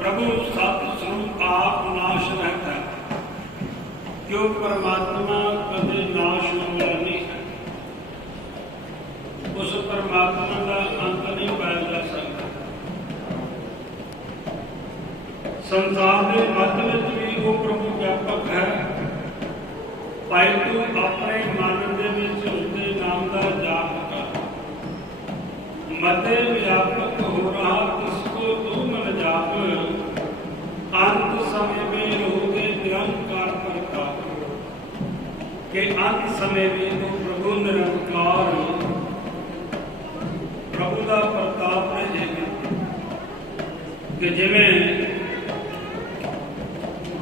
ਪ੍ਰਭੂ ਸਤ ਸਰੂਪ ਆਪ ਨਾਸ਼ ਰਹਿਤ ਹੈ। ਕਿਉ ਪਰਮਾਤਮਾ ਕਦੇ ਨਾਸ਼ ਹੋਣ ਨਹੀਂ ਹੈ। ਉਸ ਪਰਮਾਤਮਾ ਦਾ ਅੰਤ ਨਹੀਂ ਪਾਇਆ ਜਾ ਸਕਦਾ। ਸੰਸਾਰ ਦੇ ਮੱਧ ਵਿੱਚ ਵੀ ਉਹ ਪ੍ਰਭੂ ਵਿਆਪਕ ਹੈ। ਭਾਈ ਤੂੰ ਆਪਣੇ ਮਨ ਦੇ ਵਿੱਚ ਉਸਦੇ ਨਾਮ ਦਾ ਜਾਪ ਕਰ। ਮਤੇ ਵਿਆਪਕ ਹੋ ਰਹਾ ਕਿ ਅੰਤ ਸਮੇਂ ਵਿੱਚ ਉਹ ਪ੍ਰਭੂ ਨਿਰੰਕਾਰ ਪ੍ਰਭੂ ਦਾ ਪ੍ਰਤਾਪ ਰਹੇਗਾ ਕਿ ਜਿਵੇਂ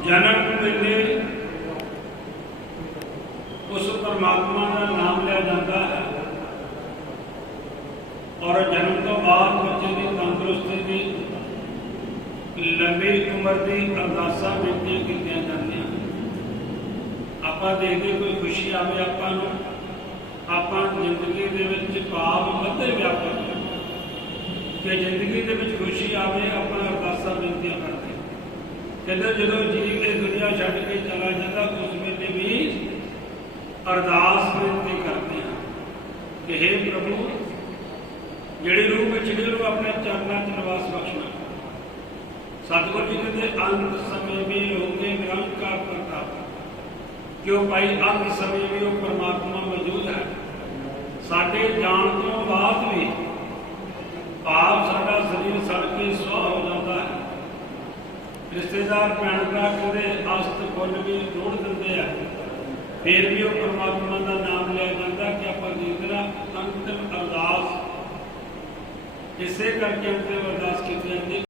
ਜਨਮ ਵੇਲੇ ਉਸ ਪਰਮਾਤਮਾ ਦਾ ਨਾਮ ਲਿਆ ਜਾਂਦਾ ਹੈ ਔਰ ਜਨਮ ਤੋਂ ਬਾਅਦ ਬੱਚੇ ਦੀ ਤੰਦਰੁਸਤੀ ਦੀ ਲੰਬੀ ਉਮਰ ਦੀ ਅਰਦਾਸਾਂ ਬੇਨਤੀਆਂ ਕੀਤੀਆਂ ਜਾਂਦੀਆਂ ਆਪਾਂ ਦੇਖਦੇ ਕੋਈ ਖੁਸ਼ੀ ਆਵੇ ਆਪਾਂ ਨੂੰ, ਆਪਾਂ ਜ਼ਿੰਦਗੀ ਦੇ ਵਿੱਚ ਭਾਵ ਵੱਧੇ ਵਿਆਪਕ ਕਿ ਜ਼ਿੰਦਗੀ ਦੇ ਵਿੱਚ ਖੁਸ਼ੀ ਆਵੇ, ਆਪਾਂ ਅਰਦਾਸਾਂ ਬੇਨਤੀਆਂ ਕਰਦੇ ਕਹਿੰਦੇ ਜਦੋਂ ਜੀਵ ਇਹ ਦੁਨੀਆ ਛੱਡ ਕੇ ਚਲਾ ਜਾਂਦਾ, ਉਸ ਵੇਲੇ ਵੀ ਅਰਦਾਸ ਬੇਨਤੀ ਕਰਦੇ ਹਾਂ ਕਿ हे ਪ੍ਰਭੂ, ਜਿਹੜੇ ਰੂਹ ਵਿੱਚ ਨੂੰ ਆਪਣੇ ਚਰਨਾਂ 'ਚ ਨਿਵਾਸ ਬਖਸ਼ਣਾ, ਸਤਿਗੁਰੂ ਜੀ ਕਹਿੰਦੇ ਅੰਤ ਸਮੇਂ ਵੀ ਹੋਗੇ ਨਿਰੰਕਾਰ ਕਿ ਉਹ ਭਾਈ ਅੰਤ ਸਮੇਂ ਵੀ ਉਹ ਪਰਮਾਤਮਾ ਮੌਜੂਦ ਹੈ। ਸਾਡੇ ਜਾਣ ਤੋਂ ਬਾਅਦ ਵੀ ਭਾਵ ਸਾਡਾ ਸਰੀਰ ਸੜ ਕੇ ਸੁਆਹ ਹੋ ਜਾਂਦਾ ਹੈ। ਰਿਸ਼ਤੇਦਾਰ ਭੈਣ ਭਰਾ ਕਹਿੰਦੇ ਅਸਤ ਫੁੱਲ ਵੀ ਰੋੜ ਦਿੰਦੇ ਆ। ਫਿਰ ਵੀ ਉਹ ਪਰਮਾਤਮਾ ਦਾ ਨਾਮ ਲਿਆ ਜਾਂਦਾ ਕਿ ਆਪਾਂ ਜੀਤਨਾ ਅੰਤਿਮ ਅਰਦਾਸ, ਇਸੇ ਕਰਕੇ ਅੰਤਿਮ ਅਰਦਾਸ ਕੀਤੀ ਜਾਂਦੀ